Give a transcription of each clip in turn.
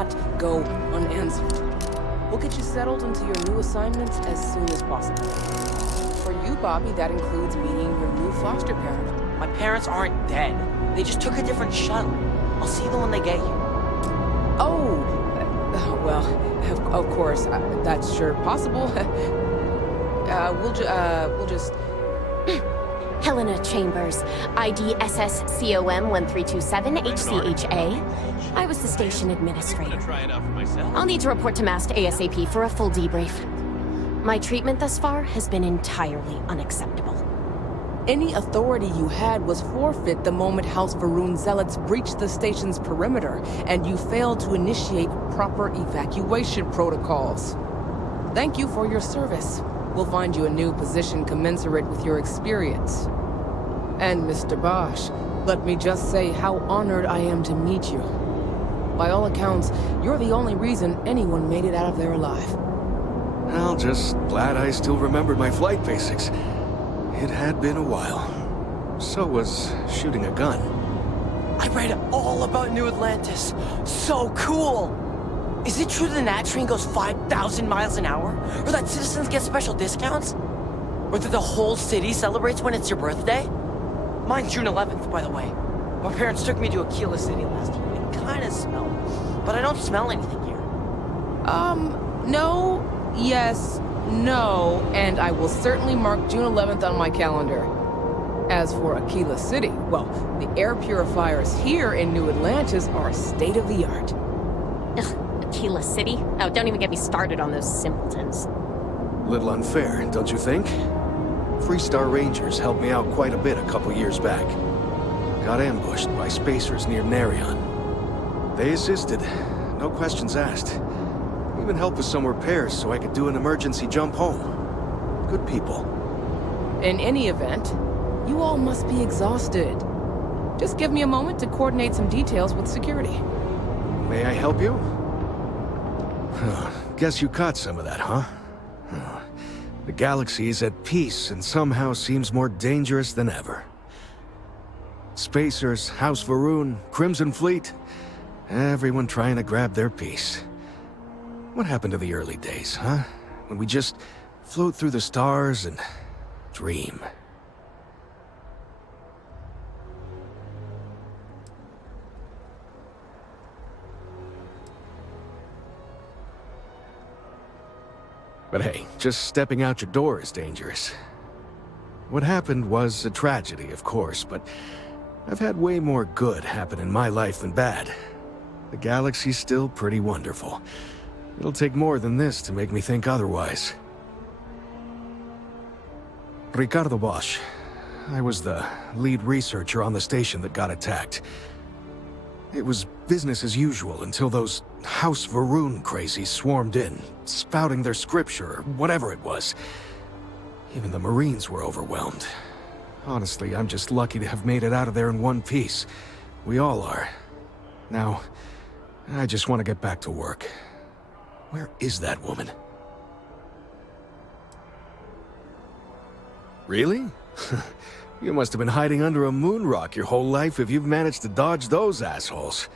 not go unanswered. We'll get you settled into your new assignments as soon as possible. For you, Bobby, that includes meeting your new foster parent. My parents aren't dead. They just took a different shuttle. I'll see them when they get here. Oh, well, of course, that's sure possible. We'll just... Helena Chambers, ID SSCOM 1327 HCHA. I was the station administrator. I'll need to report to MAST ASAP for a full debrief. My treatment thus far has been entirely unacceptable. Any authority you had was forfeit the moment House Varun zealots breached the station's perimeter, and you failed to initiate proper evacuation protocols. Thank you for your service. We'll find you a new position commensurate with your experience. And Mr. Bosch, let me just say how honored I am to meet you. By all accounts, you're the only reason anyone made it out of there alive. Well, just glad I still remembered my flight basics. It had been a while. So was shooting a gun. I read all about New Atlantis. So cool! Is it true the Nat train goes 5,000 miles an hour? Or that citizens get special discounts? Or that the whole city celebrates when it's your birthday? Mine's June 11th, by the way. My parents took me to Aquila City last year. It kinda smelled. But I don't smell anything here. No, yes, no, and I will certainly mark June 11th on my calendar. As for Aquila City, well, the air purifiers here in New Atlantis are state-of-the-art. Ugh, Aquila City? Oh, don't even get me started on those simpletons. Little unfair, don't you think? Freestar Rangers helped me out quite a bit a couple years back. Got ambushed by spacers near Narion. They assisted, no questions asked. Even helped with some repairs so I could do an emergency jump home. Good people. In any event, you all must be exhausted. Just give me a moment to coordinate some details with security. May I help you? Guess you caught some of that, huh? The galaxy is at peace and somehow seems more dangerous than ever. Spacers, House Varun, Crimson Fleet, everyone trying to grab their piece. What happened to the early days, huh? When we just float through the stars and dream. But hey, just stepping out your door is dangerous. What happened was a tragedy, of course, but I've had way more good happen in my life than bad. The galaxy's still pretty wonderful. It'll take more than this to make me think otherwise. Ricardo Bosch. I was the lead researcher on the station that got attacked. It was business as usual until those House Varun crazies swarmed in, spouting their scripture or whatever it was. Even the Marines were overwhelmed. Honestly, I'm just lucky to have made it out of there in one piece. We all are. Now, I just want to get back to work. Where is that woman? Really? You must have been hiding under a moon rock your whole life if you've managed to dodge those assholes.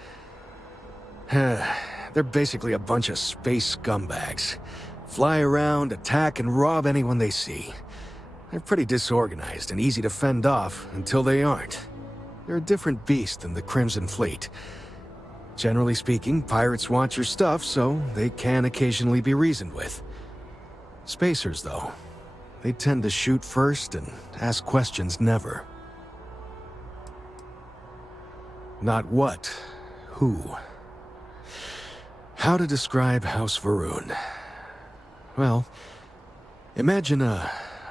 They're basically a bunch of space scumbags. Fly around, attack, and rob anyone they see. They're pretty disorganized and easy to fend off until they aren't. They're a different beast than the Crimson Fleet. Generally speaking, pirates want your stuff, so they can occasionally be reasoned with. Spacers, though, they tend to shoot first and ask questions never. Not what, who. How to describe House Varun? Well, imagine a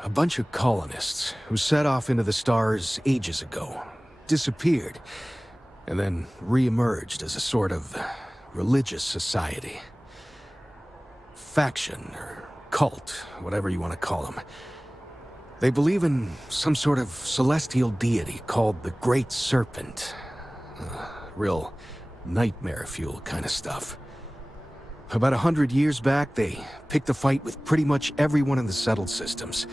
bunch of colonists who set off into the stars ages ago, disappeared, and then re-emerged as a sort of religious society. Faction, or cult, whatever you want to call them. They believe in some sort of celestial deity called the Great Serpent. Real nightmare fuel kind of stuff. About 100 years back, they picked a fight with pretty much everyone in the settled systems.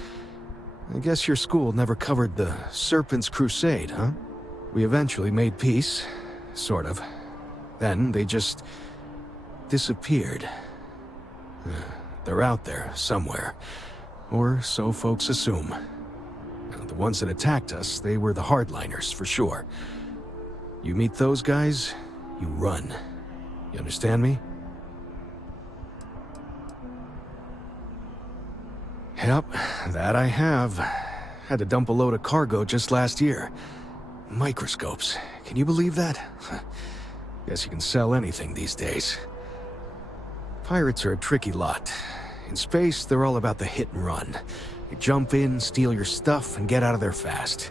I guess your school never covered the Serpent's Crusade, huh? We eventually made peace, sort of. Then they just disappeared. They're out there, somewhere. Or so folks assume. The ones that attacked us, they were the hardliners, for sure. You meet those guys, you run. You understand me? Yep, that I have. Had to dump a load of cargo just last year. Microscopes. Can you believe that? Guess you can sell anything these days. Pirates are a tricky lot. In space, they're all about the hit and run. They jump in, steal your stuff, and get out of there fast.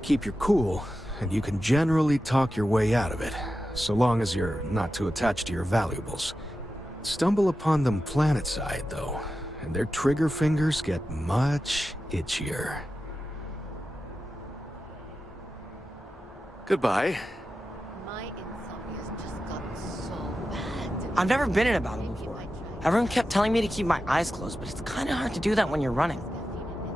Keep your cool, and you can generally talk your way out of it, so long as you're not too attached to your valuables. Stumble upon them planetside, though, and their trigger fingers get much itchier. Goodbye. My insomnia's just gotten so bad. I've never been in a battle before. Everyone kept telling me to keep my eyes closed, but it's kind of hard to do that when you're running.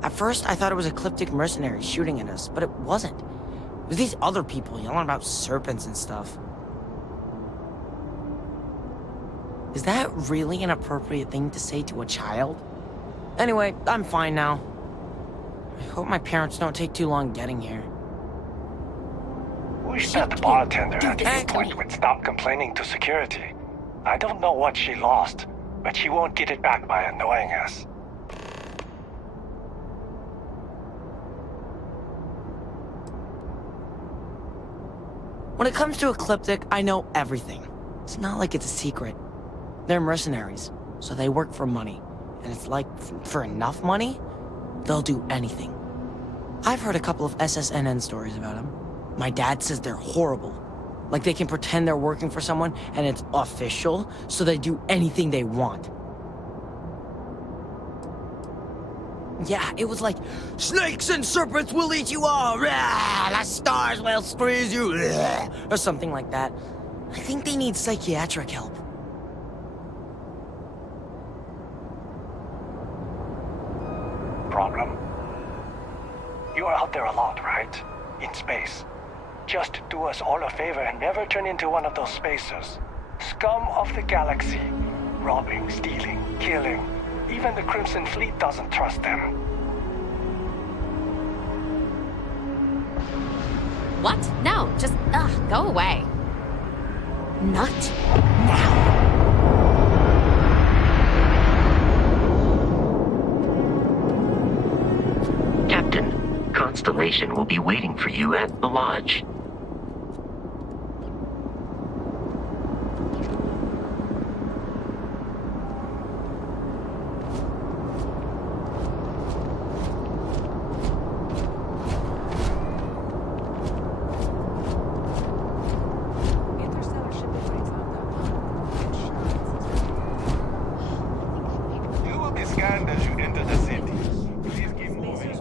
At first, I thought it was ecliptic mercenaries shooting at us, but it wasn't. It was these other people yelling about serpents and stuff. Is that really an appropriate thing to say to a child? Anyway, I'm fine now. I hope my parents don't take too long getting here. Wish that bartender at the point would stop complaining to security. I don't know what she lost, but she won't get it back by annoying us. When it comes to Ecliptic, I know everything. It's not like it's a secret. They're mercenaries, so they work for money. And it's like, for enough money, they'll do anything. I've heard a couple of SSNN stories about them. My dad says they're horrible. Like they can pretend they're working for someone and it's official, so they do anything they want. Yeah, it was like, snakes and serpents will eat you all, rah, the stars will squeeze you, rah, or something like that. I think they need psychiatric help. Problem? You're out there a lot, right? In space. Just do us all a favor and never turn into one of those spacers. Scum of the galaxy. Robbing, stealing, killing. Even the Crimson Fleet doesn't trust them. What? No, just, go away. Not now. Captain, Constellation will be waiting for you at the lodge. You will be scanned as you enter the city. Please keep moving.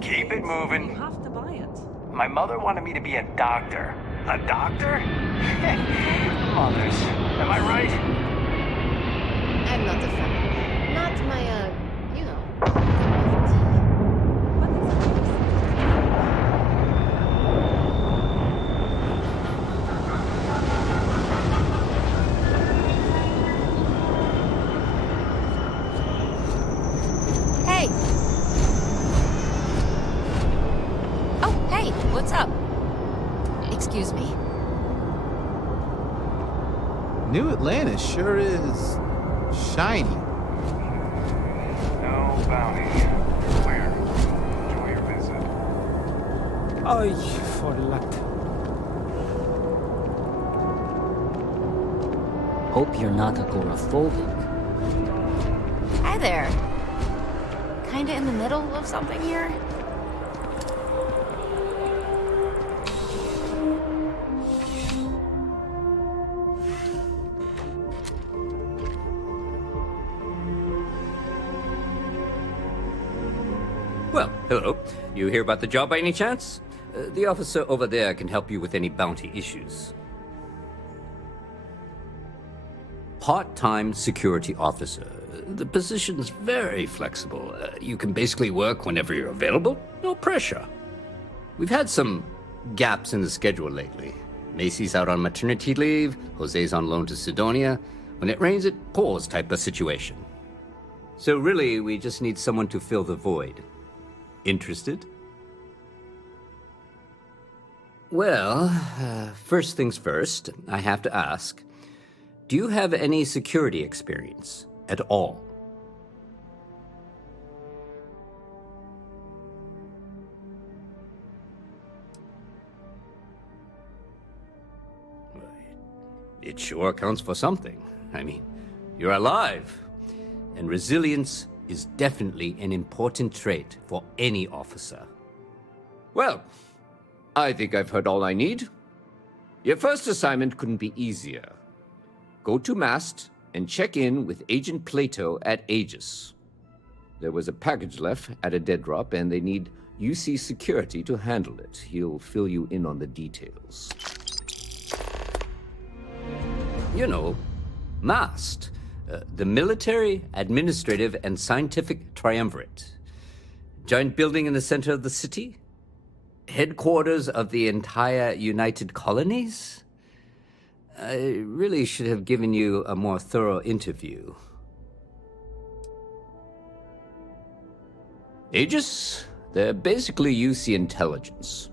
Keep it moving. You have to buy it. My mother wanted me to be a doctor. A doctor? Mothers. Am I right? I'm not a fan. Not my, you know, cup of tea. Hey! Oh, hey, what's up? Excuse me? New Atlantis sure is shiny. No bounty. Clear. Enjoy your visit. Ay, for luck. Hope you're not agoraphobic. Hi there. Kinda in the middle of something here? Well, hello. You hear about the job by any chance? The officer over there can help you with any bounty issues. Part-time security officer. The position's very flexible. You can basically work whenever you're available. No pressure. We've had some gaps in the schedule lately. Macy's out on maternity leave, Jose's on loan to Sidonia. When it rains, it pours type of situation. So really, we just need someone to fill the void. Interested? Well, first things first, I have to ask, do you have any security experience at all? It sure counts for something. I mean, you're alive. And resilience is definitely an important trait for any officer. Well, I think I've heard all I need. Your first assignment couldn't be easier. Go to Mast and check in with Agent Plato at Aegis. There was a package left at a dead drop, and they need UC security to handle it. He'll fill you in on the details. You know, MAST, the Military, Administrative, and Scientific Triumvirate. Giant building in the center of the city? Headquarters of the entire United Colonies? I really should have given you a more thorough interview. Aegis? They're basically UC intelligence.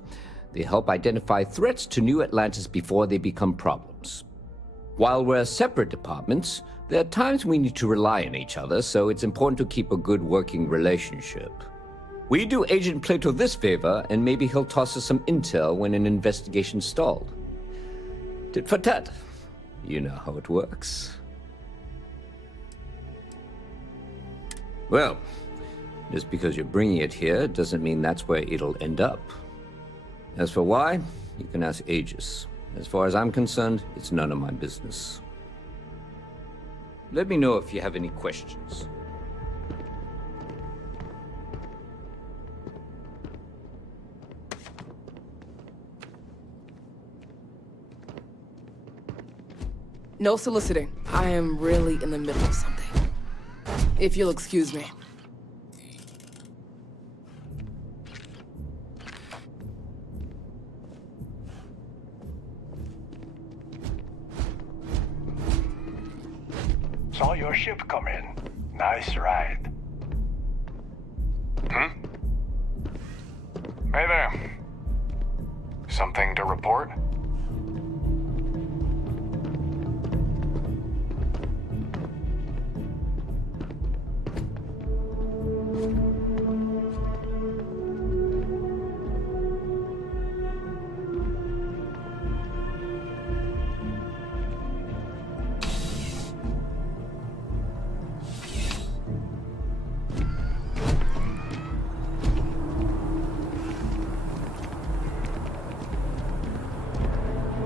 They help identify threats to New Atlantis before they become problems. While we're separate departments, there are times we need to rely on each other, so it's important to keep a good working relationship. We do Agent Plato this favor, and maybe he'll toss us some intel when an investigation's stalled. Tit for tat. You know how it works. Well, just because you're bringing it here doesn't mean that's where it'll end up. As for why, you can ask Aegis. As far as I'm concerned, it's none of my business. Let me know if you have any questions. No soliciting. I am really in the middle of something. If you'll excuse me. Saw your ship come in. Nice ride. Hey there. Something to report?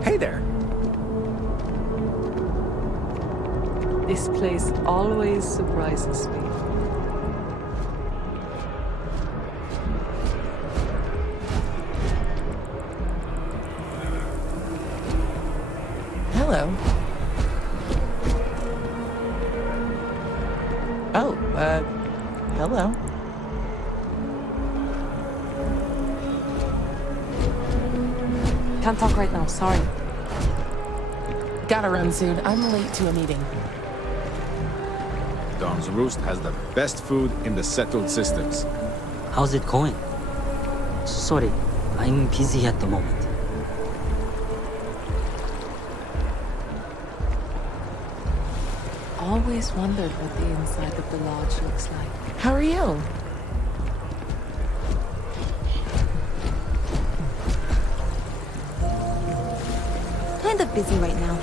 Hey there. This place always surprises me. Hello. Oh, hello. Can't talk right now, sorry. Gotta run soon. I'm late to a meeting. Dawn's Roost has the best food in the settled systems. How's it going? Sorry, I'm busy at the moment. Always wondered what the inside of the lodge looks like. How are you? Kind of busy right now.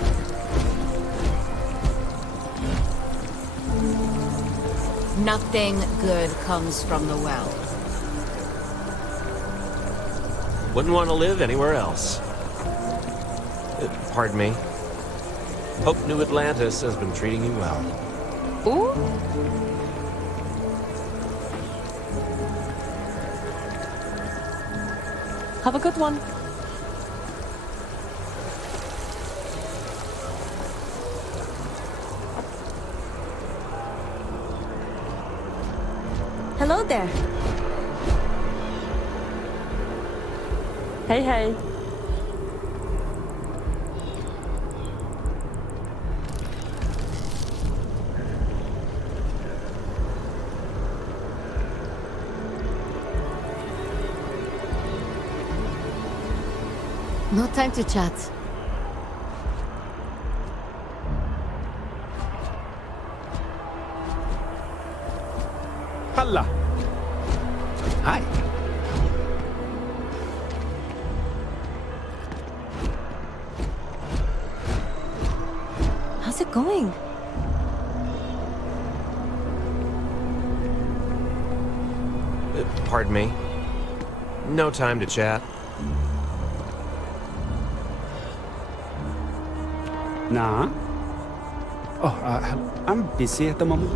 Nothing good comes from the well. Wouldn't want to live anywhere else. Pardon me. Hope New Atlantis has been treating you well. Ooh. Have a good one. Hello there. Hey, hey. No time to chat. Halla! Hi. How's it going? Pardon me. No time to chat. Nah. Oh, I'm busy at the moment.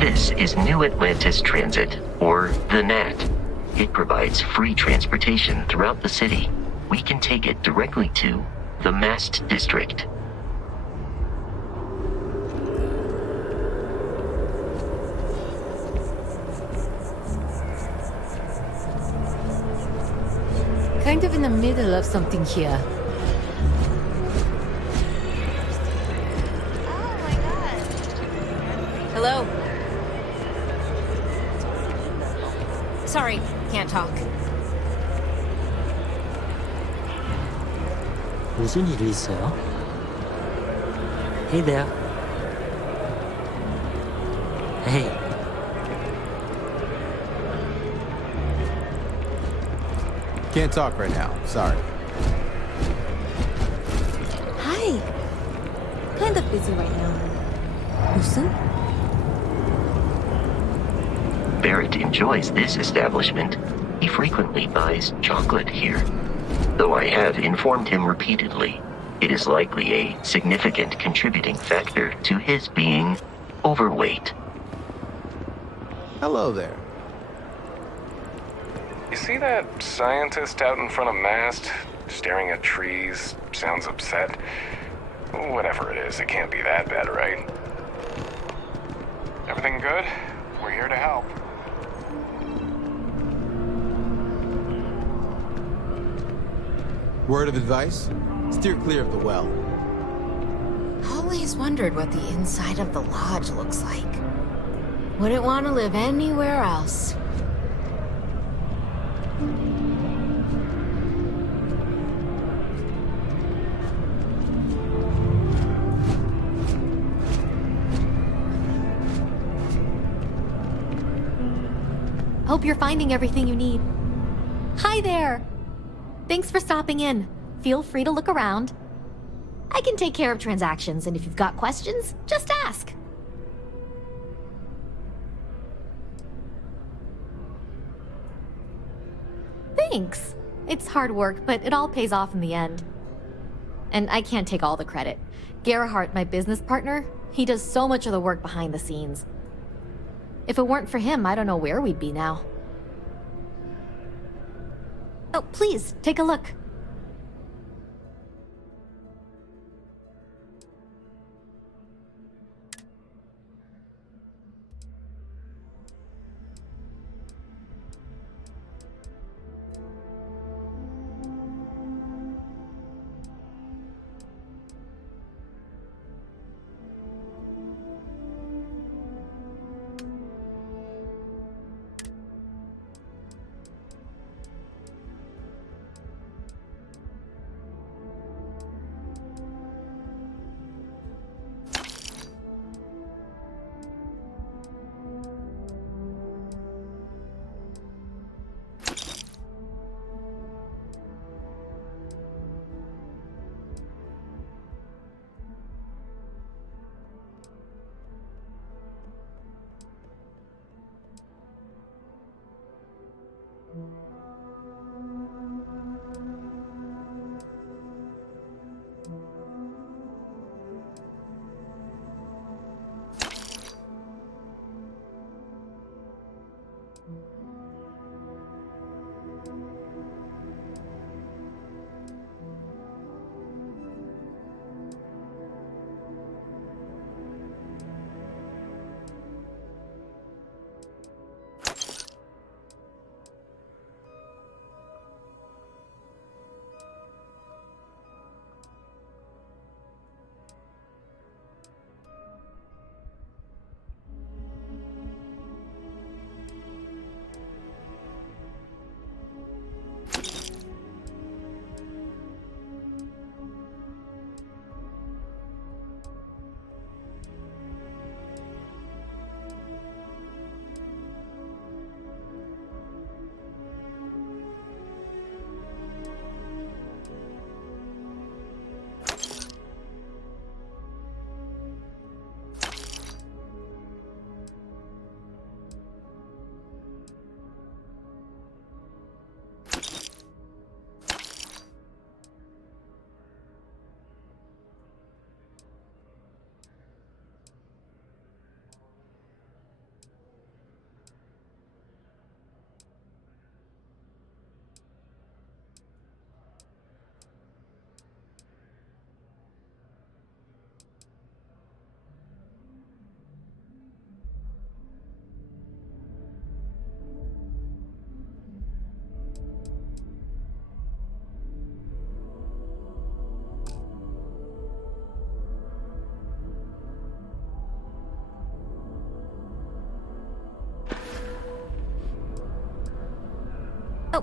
This is New Atlantis Transit, or the NAT. It provides free transportation throughout the city. We can take it directly to the Mast District. Kind of in the middle of something here. Hello. Sorry, can't talk. 무슨 일이 있어요? Hey there. Hey. Can't talk right now. Sorry. Hi. Kind of busy right now. 무슨? Barrett enjoys this establishment. He frequently buys chocolate here. Though I have informed him repeatedly, it is likely a significant contributing factor to his being overweight. Hello there. You see that scientist out in front of Mast, staring at trees, sounds upset? Whatever it is, it can't be that bad, right? Everything good? We're here to help. Word of advice? Steer clear of the well. Always wondered what the inside of the lodge looks like. Wouldn't want to live anywhere else. Hope you're finding everything you need. Hi there! Thanks for stopping in. Feel free to look around. I can take care of transactions, and if you've got questions, just ask. Thanks. It's hard work, but it all pays off in the end. And I can't take all the credit. Gerhardt, my business partner, he does so much of the work behind the scenes. If it weren't for him, I don't know where we'd be now. Oh, please, take a look.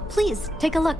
Please, take a look.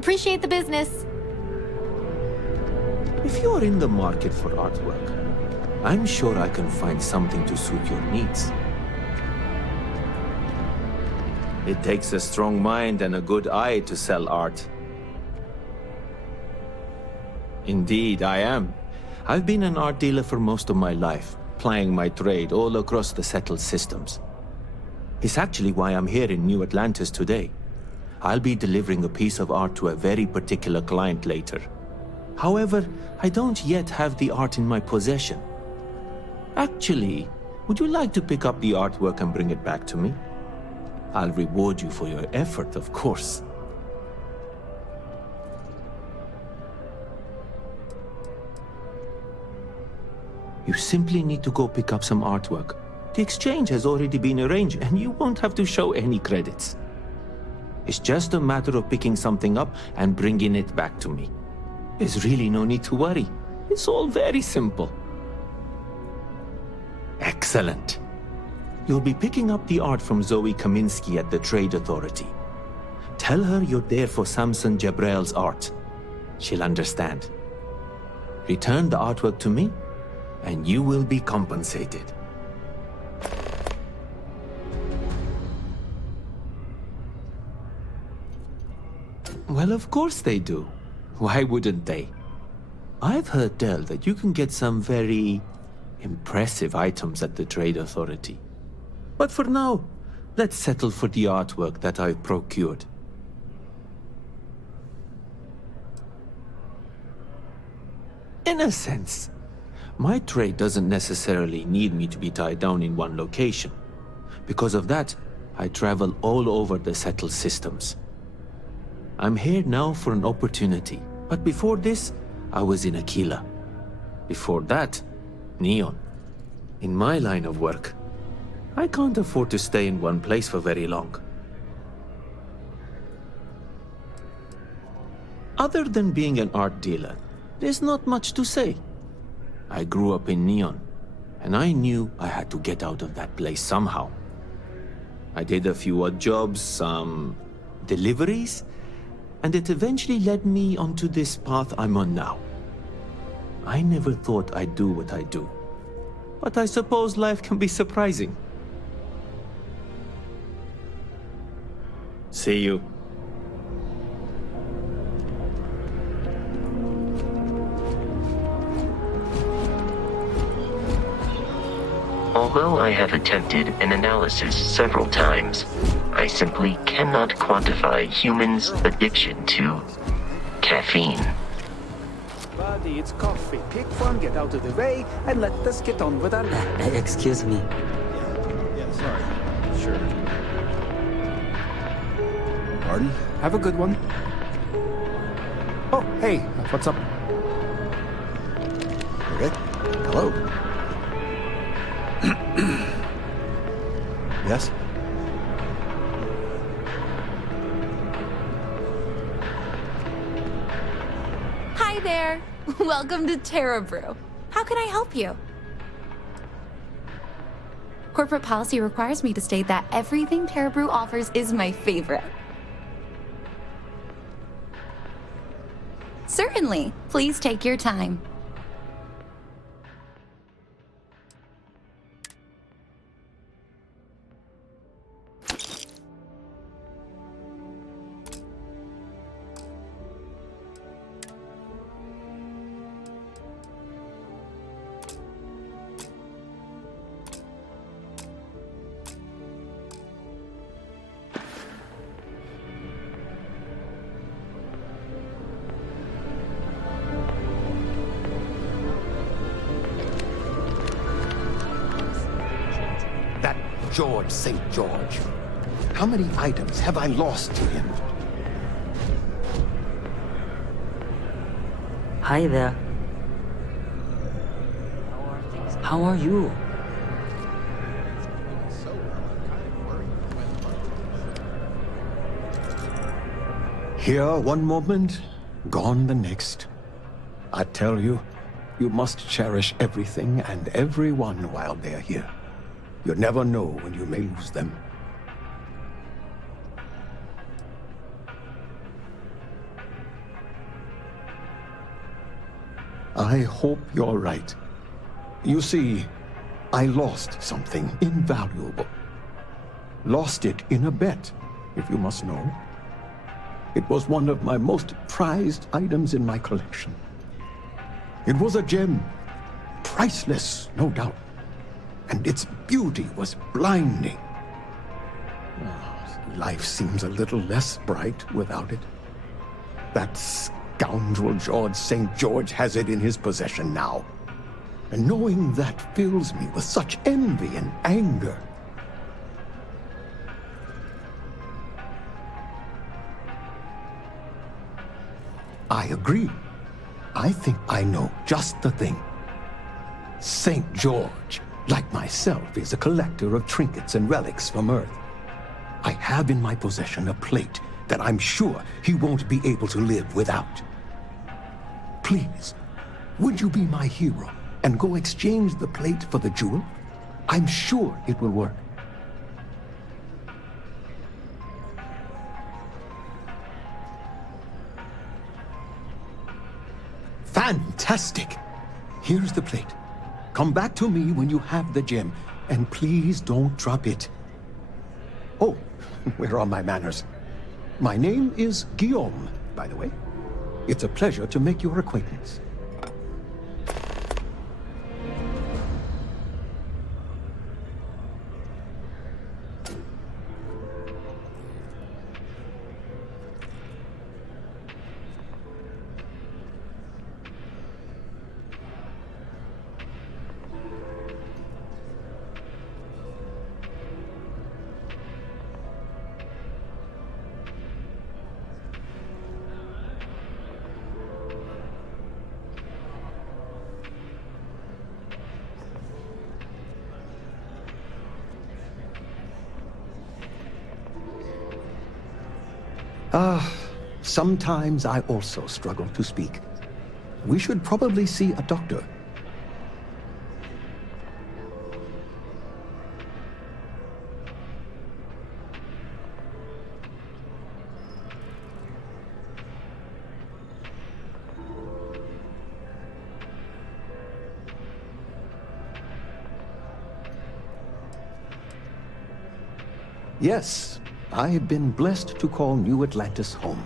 Appreciate the business. If you're in the market for artwork, I'm sure I can find something to suit your needs. It takes a strong mind and a good eye to sell art. Indeed, I am. I've been an art dealer for most of my life, plying my trade all across the settled systems. It's actually why I'm here in New Atlantis today. I'll be delivering a piece of art to a very particular client later. However, I don't yet have the art in my possession. Actually, would you like to pick up the artwork and bring it back to me? I'll reward you for your effort, of course. You simply need to go pick up some artwork. The exchange has already been arranged, and you won't have to show any credits. It's just a matter of picking something up and bringing it back to me. There's really no need to worry. It's all very simple. Excellent. You'll be picking up the art from Zoe Kaminsky at the Trade Authority. Tell her you're there for Samson Jabrel's art. She'll understand. Return the artwork to me, and you will be compensated. Well, of course they do. Why wouldn't they? I've heard tell that you can get some very impressive items at the Trade Authority. But for now, let's settle for the artwork that I've procured. In a sense, my trade doesn't necessarily need me to be tied down in one location. Because of that, I travel all over the settled systems. I'm here now for an opportunity, but before this, I was in Aquila. Before that, Neon. In my line of work, I can't afford to stay in one place for very long. Other than being an art dealer, there's not much to say. I grew up in Neon, and I knew I had to get out of that place somehow. I did a few odd jobs, some deliveries, and it eventually led me onto this path I'm on now. I never thought I'd do what I do, but I suppose life can be surprising. See you. Although I have attempted an analysis several times, I simply cannot quantify humans' addiction to caffeine. Buddy, it's coffee. Pick one, get out of the way, and let us get on with our life. Excuse me. Yeah, sorry. Sure. Pardon? Have a good one. Oh, hey, what's up? Okay. Hello. yes? Hi there. Welcome to Terra Brew. How can I help you? Corporate policy requires me to state that everything Terra Brew offers is my favorite. Certainly. Please take your time. George St. George. How many items have I lost to him? Hi there. How are you? Here one moment, gone the next. I tell you, you must cherish everything and everyone while they're here. You never know when you may lose them. I hope you're right. You see, I lost something invaluable. Lost it in a bet, if you must know. It was one of my most prized items in my collection. It was a gem, priceless, no doubt. And its beauty was blinding. Oh, life seems a little less bright without it. That scoundrel George St. George has it in his possession now. And knowing that fills me with such envy and anger. I agree. I think I know just the thing. St. George, like myself, is a collector of trinkets and relics from Earth. I have in my possession a plate that I'm sure he won't be able to live without. Please, would you be my hero and go exchange the plate for the jewel? I'm sure it will work. Fantastic! Here's the plate. Come back to me when you have the gem, and please don't drop it. Oh, where are my manners? My name is Guillaume, by the way. It's a pleasure to make your acquaintance. Sometimes I also struggle to speak. We should probably see a doctor. Yes, I've been blessed to call New Atlantis home.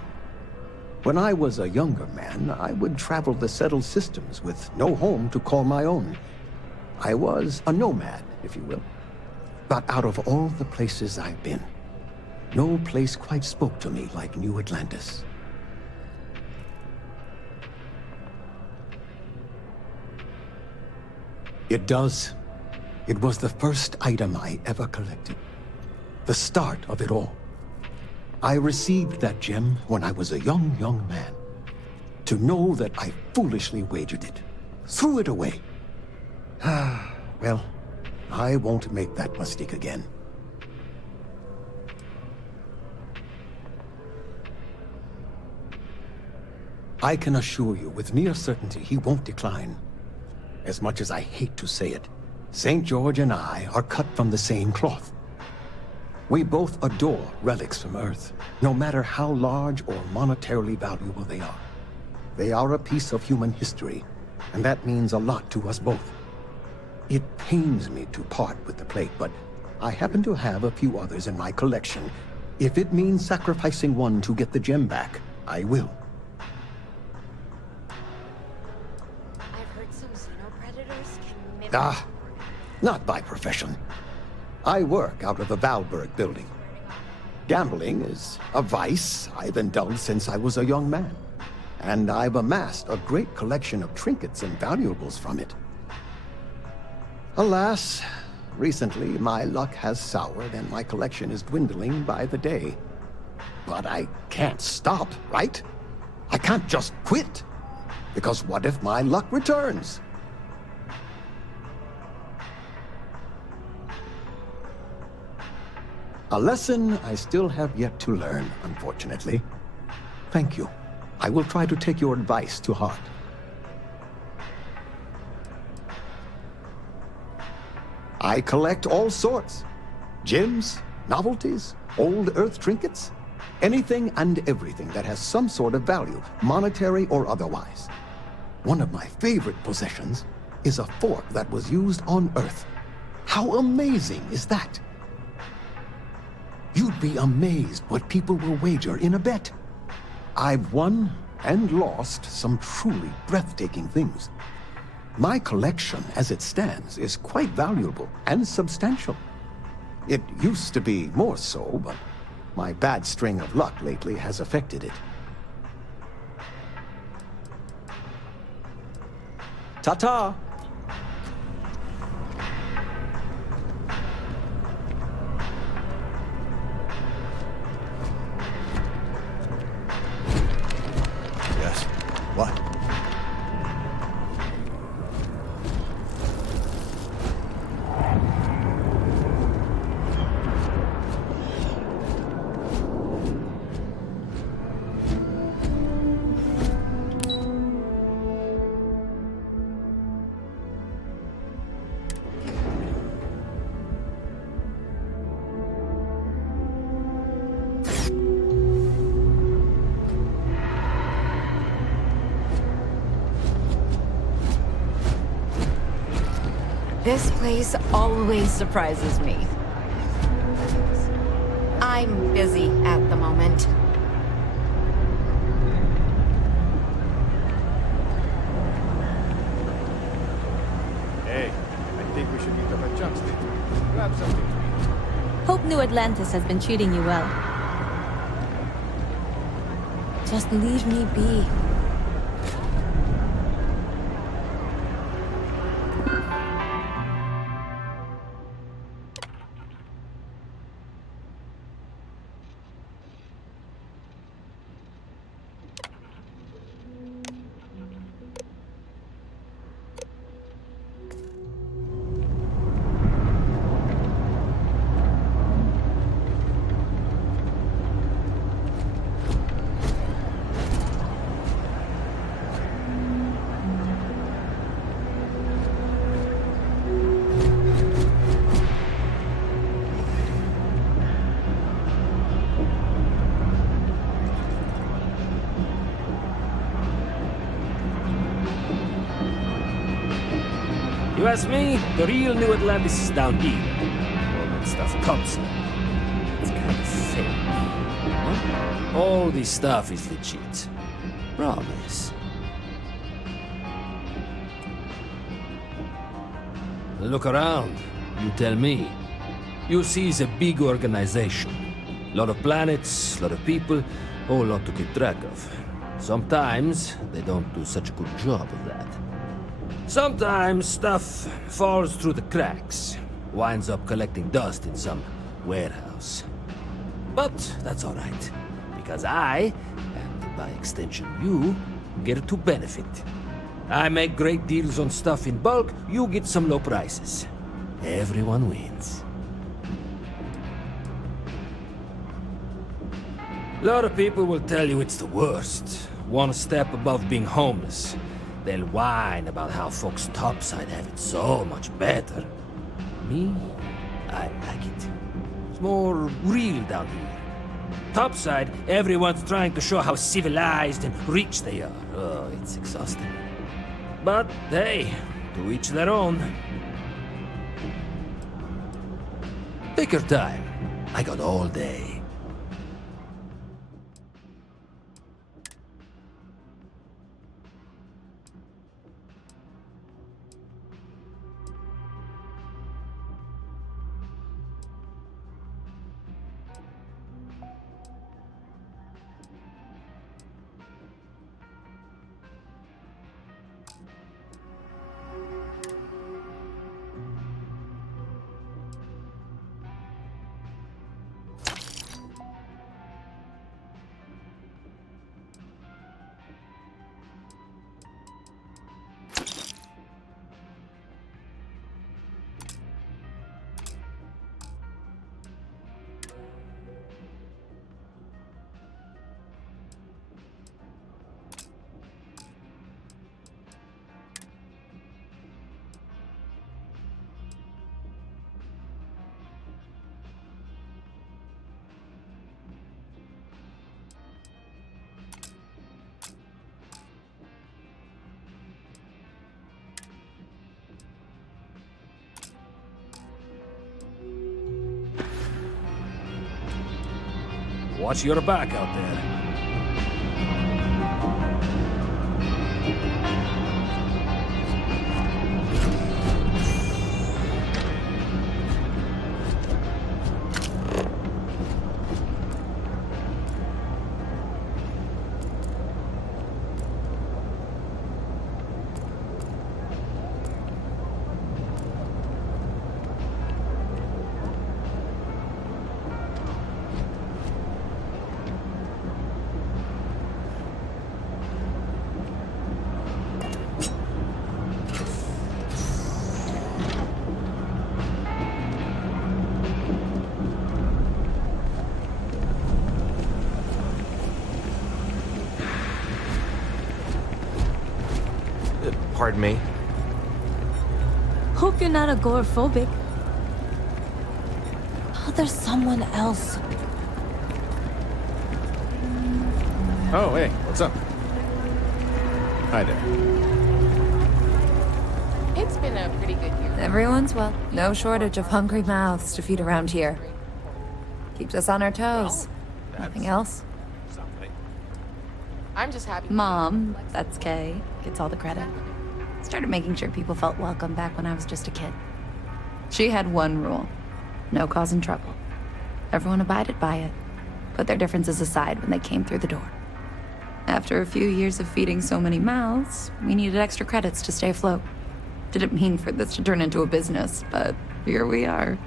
When I was a younger man, I would travel the settled systems with no home to call my own. I was a nomad, if you will. But out of all the places I've been, no place quite spoke to me like New Atlantis. It does. It was the first item I ever collected. The start of it all. I received that gem when I was a young man. To know that I foolishly wagered it, threw it away. Well, I won't make that mistake again. I can assure you with near certainty he won't decline. As much as I hate to say it, St. George and I are cut from the same cloth. We both adore relics from Earth, no matter how large or monetarily valuable they are. They are a piece of human history, and that means a lot to us both. It pains me to part with the plate, but I happen to have a few others in my collection. If it means sacrificing one to get the gem back, I will. I've heard some xenopredators can mimic... Not by profession. I work out of the Valberg building. Gambling is a vice I've indulged since I was a young man, and I've amassed a great collection of trinkets and valuables from it. Alas, recently my luck has soured and my collection is dwindling by the day. But I can't stop, right? I can't just quit, because what if my luck returns? A lesson I still have yet to learn, unfortunately. Thank you. I will try to take your advice to heart. I collect all sorts. Gems, novelties, old Earth trinkets. Anything and everything that has some sort of value, monetary or otherwise. One of my favorite possessions is a fork that was used on Earth. How amazing is that? You'd be amazed what people will wager in a bet. I've won and lost some truly breathtaking things. My collection, as it stands, is quite valuable and substantial. It used to be more so, but my bad string of luck lately has affected it. Ta-ta! What? This place always surprises me. I'm busy at the moment. Hey, I think we should meet up at Junction. Grab something to eat. Hope New Atlantis has been treating you well. Just leave me be. You ask me, the real New Atlantis is down here. All that stuff comes. It's kind of fake. Huh? All this stuff is legit. Promise. Look around. You tell me. You see it's a big organization. A lot of planets, a lot of people, whole lot to keep track of. Sometimes they don't do such a good job of that. Sometimes stuff falls through the cracks, winds up collecting dust in some warehouse. But that's all right, because I, and by extension you, get to benefit. I make great deals on stuff in bulk, you get some low prices. Everyone wins. A lot of people will tell you it's the worst. One step above being homeless. They'll whine about how folks topside have it so much better. Me? I like it. It's more real down here. Topside, everyone's trying to show how civilized and rich they are. Oh, it's exhausting. But hey, to each their own. Take your time. I got all day. Watch your back out there. Pardon me? Hope you're not agoraphobic. Oh, there's someone else. Oh, hey, what's up? Hi there. It's been a pretty good year. Everyone's well. No shortage of hungry mouths to feed around here. Keeps us on our toes. Nothing else. I'm just happy. Mom, that's Kay, gets all the credit. Started making sure people felt welcome back when I was just a kid. She had one rule: no causing trouble. Everyone abided by it, put their differences aside when they came through the door. After a few years of feeding so many mouths, we needed extra credits to stay afloat. Didn't mean for this to turn into a business, but here we are.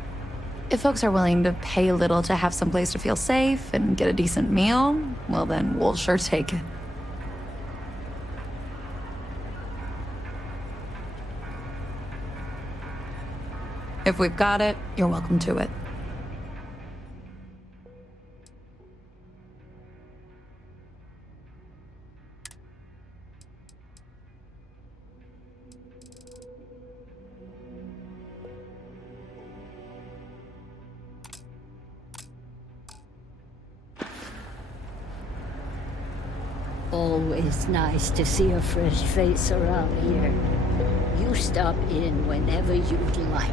If folks are willing to pay a little to have some place to feel safe and get a decent meal, well then we'll sure take it. If we've got it, you're welcome to it. Always nice to see a fresh face around here. You stop in whenever you'd like.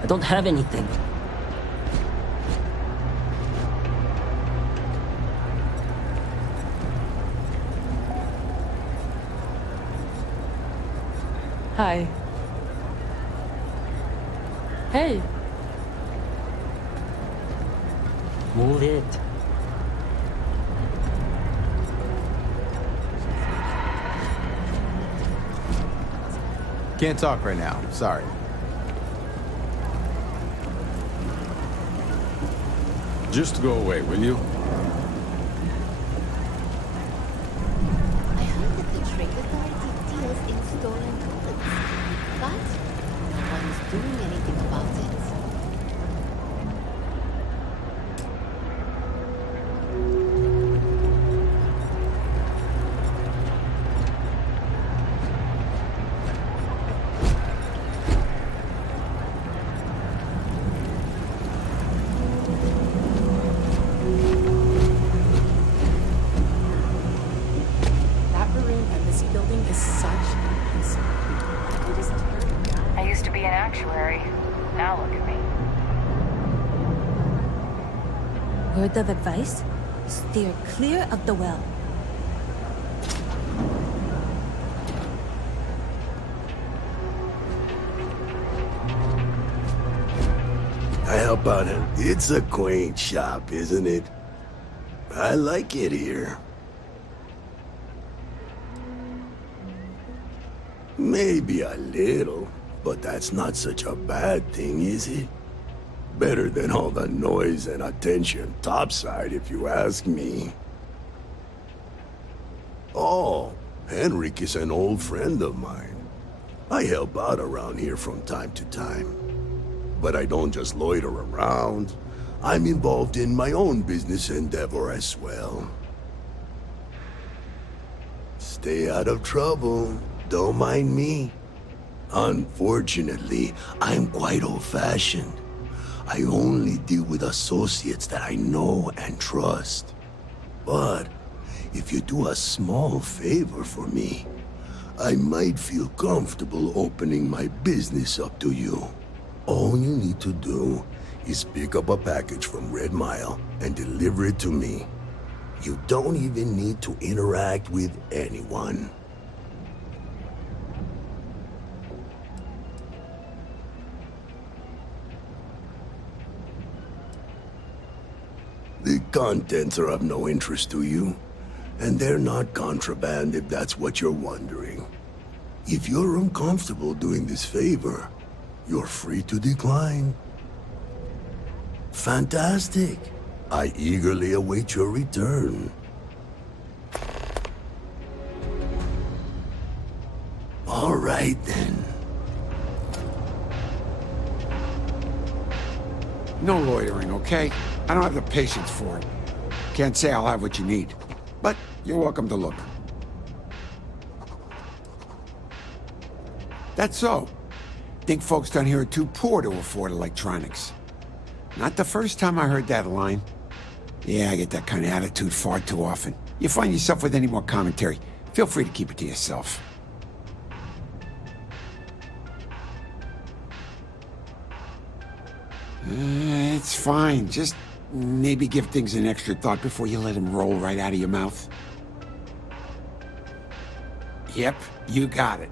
I don't have anything. Hi. Hey. Move it. Can't talk right now. Sorry. Just go away, will you? I heard that the Trade Authority deals in stolen goods, but no one's doing anything about it. That maroon embassy building is such a piece. It is terrible. I used to be an actuary. Now look at me. Word of advice? Steer clear of the well. How about it? It's a quaint shop, isn't it? I like it here. Maybe a little, but that's not such a bad thing, is it? Better than all the noise and attention topside, if you ask me. Oh, Henrik is an old friend of mine. I help out around here from time to time. But I don't just loiter around. I'm involved in my own business endeavor as well. Stay out of trouble. Don't mind me. Unfortunately, I'm quite old-fashioned. I only deal with associates that I know and trust. But if you do a small favor for me, I might feel comfortable opening my business up to you. All you need to do is pick up a package from Red Mile and deliver it to me. You don't even need to interact with anyone. The contents are of no interest to you, and they're not contraband if that's what you're wondering. If you're uncomfortable doing this favor, you're free to decline. Fantastic. I eagerly await your return. All right, then. No loitering, okay? I don't have the patience for it. Can't say I'll have what you need, but you're welcome to look. That's so. Think folks down here are too poor to afford electronics. Not the first time I heard that line. Yeah, I get that kind of attitude far too often. You find yourself with any more commentary, feel free to keep it to yourself. It's fine. Just maybe give things an extra thought before you let them roll right out of your mouth. Yep, you got it.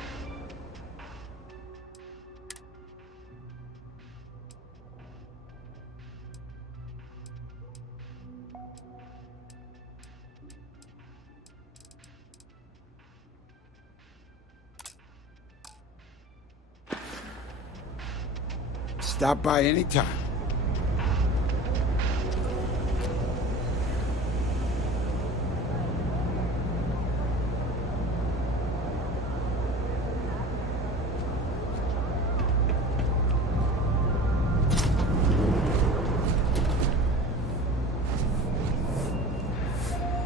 Stop by anytime.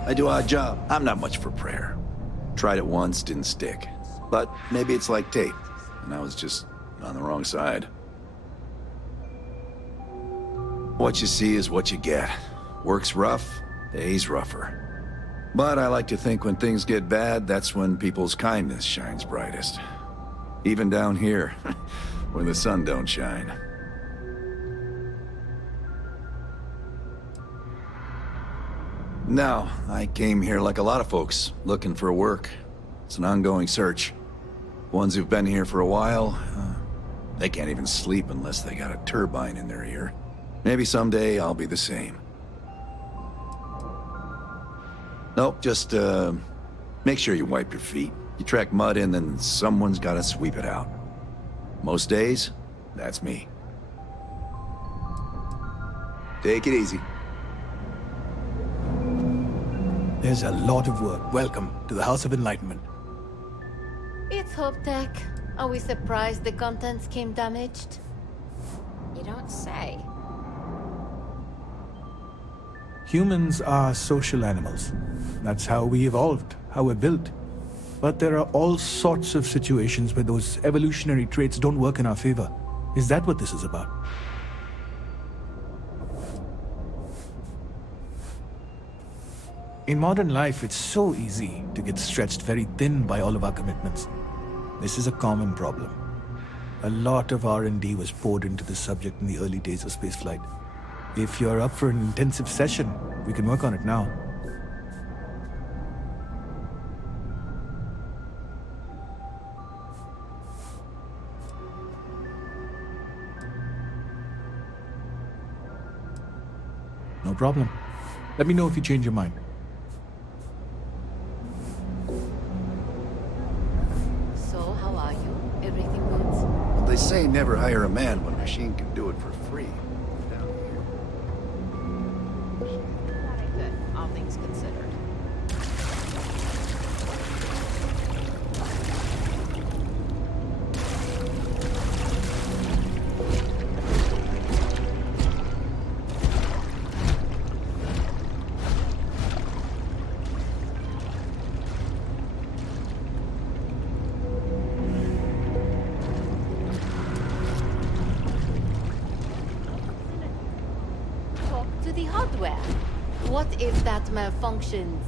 I do odd job. I'm not much for prayer. Tried it once, didn't stick. But maybe it's like tape, and I was just on the wrong side. What you see is what you get. Work's rough, day's rougher. But I like to think when things get bad, that's when people's kindness shines brightest. Even down here, where the sun don't shine. No, I came here like a lot of folks, looking for work. It's an ongoing search. Ones who've been here for a while, They can't even sleep unless they got a turbine in their ear. Maybe someday I'll be the same. Nope, just, make sure you wipe your feet. You track mud in, then someone's gotta sweep it out. Most days, that's me. Take it easy. There's a lot of work. Welcome to the House of Enlightenment. It's Hope Tech. Are we surprised the contents came damaged? You don't say. Humans are social animals. That's how we evolved, how we're built. But there are all sorts of situations where those evolutionary traits don't work in our favor. Is that what this is about? In modern life, it's so easy to get stretched very thin by all of our commitments. This is a common problem. A lot of R&D was poured into this subject in the early days of spaceflight. If you're up for an intensive session, we can work on it now. No problem. Let me know if you change your mind. So, how are you? Everything good? Well, they say never hire a man when a machine can do it for free. Good, all things considered. Talk to the hardware. What if that malfunctions?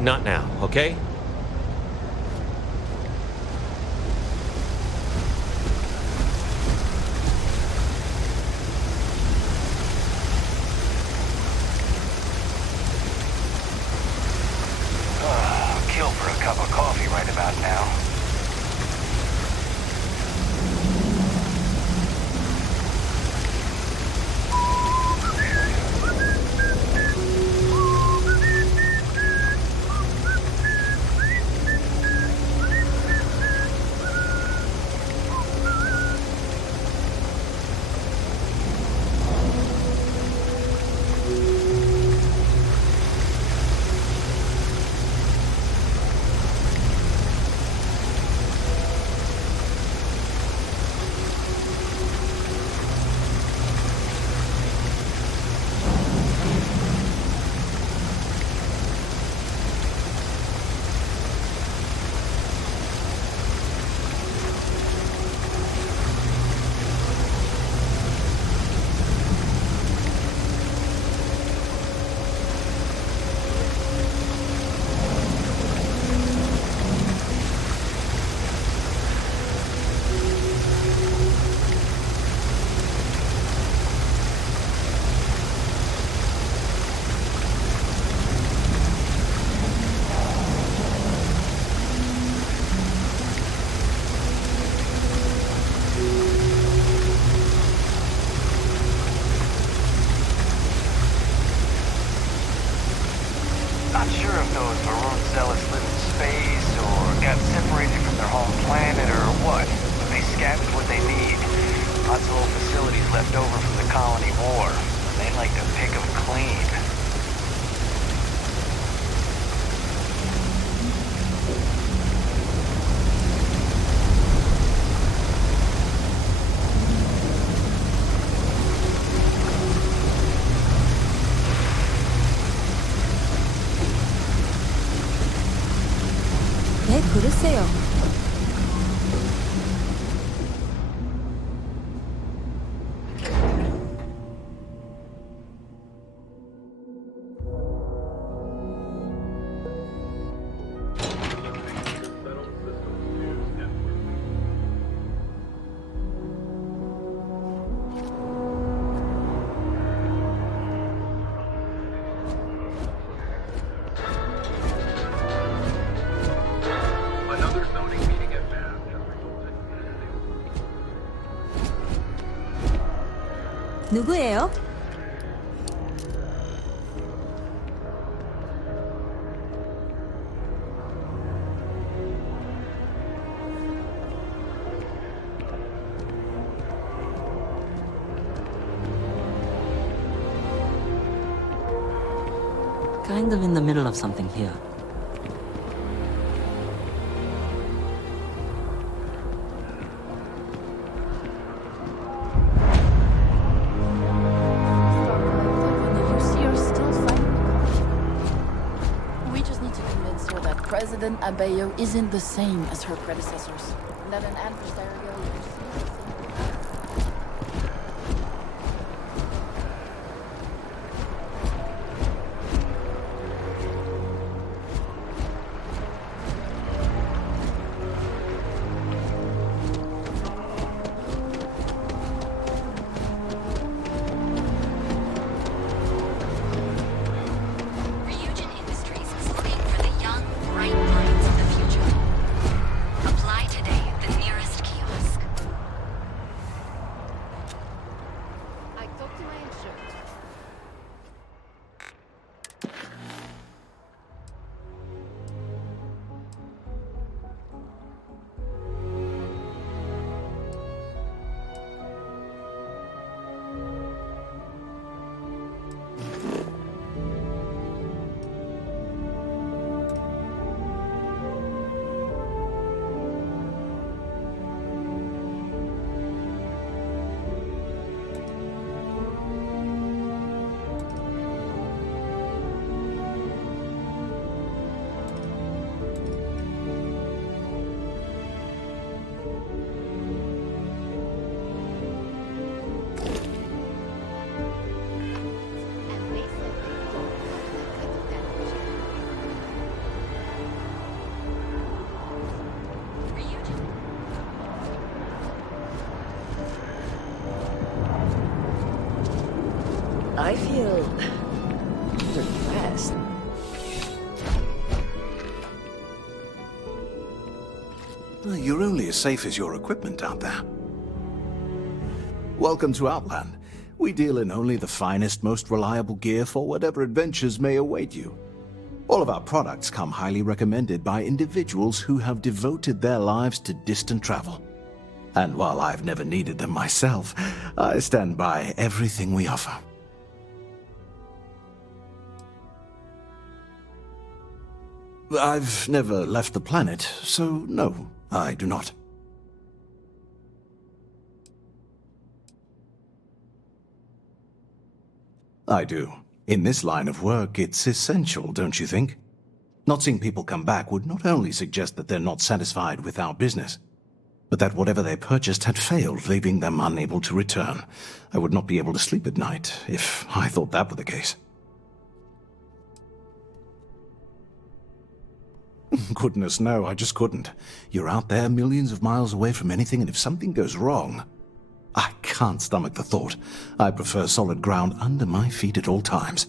Not now, okay? Kill for a cup of coffee right about now. 고르세요. 누구예요? Kind of in the middle of something here. President Abeyo isn't the same as her predecessors, and that an adversarial I feel depressed. You're only as safe as your equipment out there. Welcome to Outland. We deal in only the finest, most reliable gear for whatever adventures may await you. All of our products come highly recommended by individuals who have devoted their lives to distant travel. And while I've never needed them myself, I stand by everything we offer. I've never left the planet, so no, I do not. I do. In this line of work, it's essential, don't you think? Not seeing people come back would not only suggest that they're not satisfied with our business, but that whatever they purchased had failed, leaving them unable to return. I would not be able to sleep at night if I thought that were the case. Goodness, no, I just couldn't. You're out there millions of miles away from anything, and if something goes wrong, I can't stomach the thought. I prefer solid ground under my feet at all times.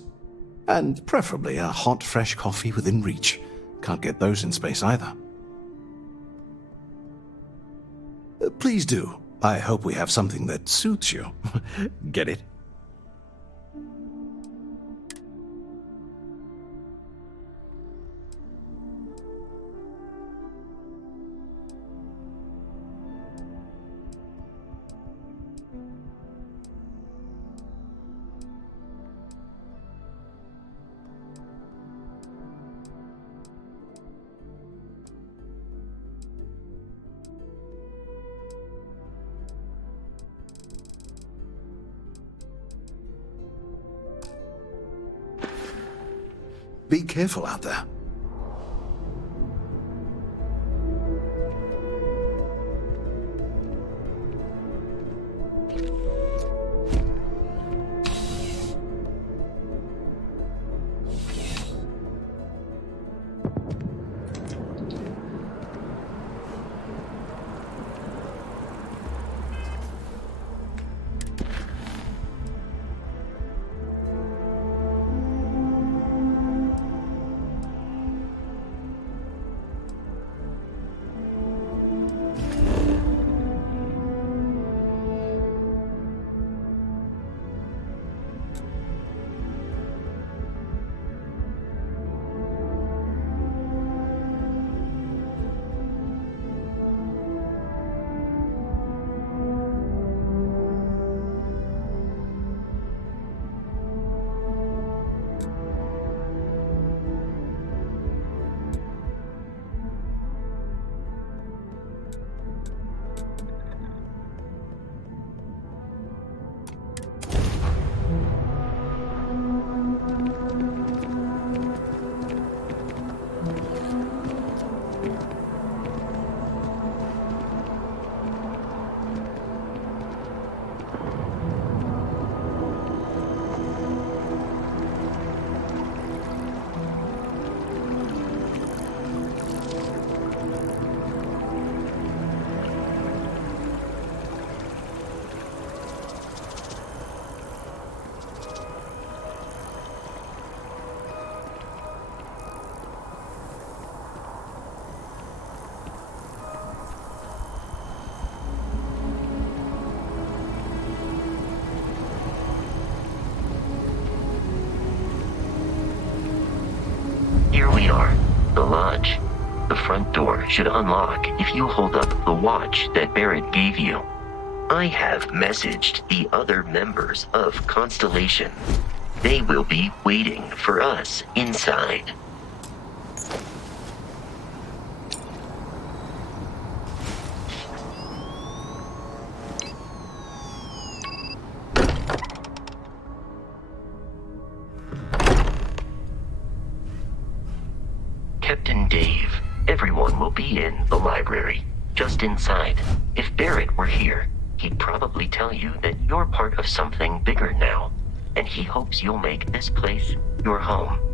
And preferably a hot, fresh coffee within reach. Can't get those in space either. Please do. I hope we have something that suits you. Get it? Be careful out there. The front door should unlock if you hold up the watch that Barrett gave you. I have messaged the other members of Constellation. They will be waiting for us inside. Captain Dave, everyone will be in the library, just inside. If Barrett were here, he'd probably tell you that you're part of something bigger now, and he hopes you'll make this place your home.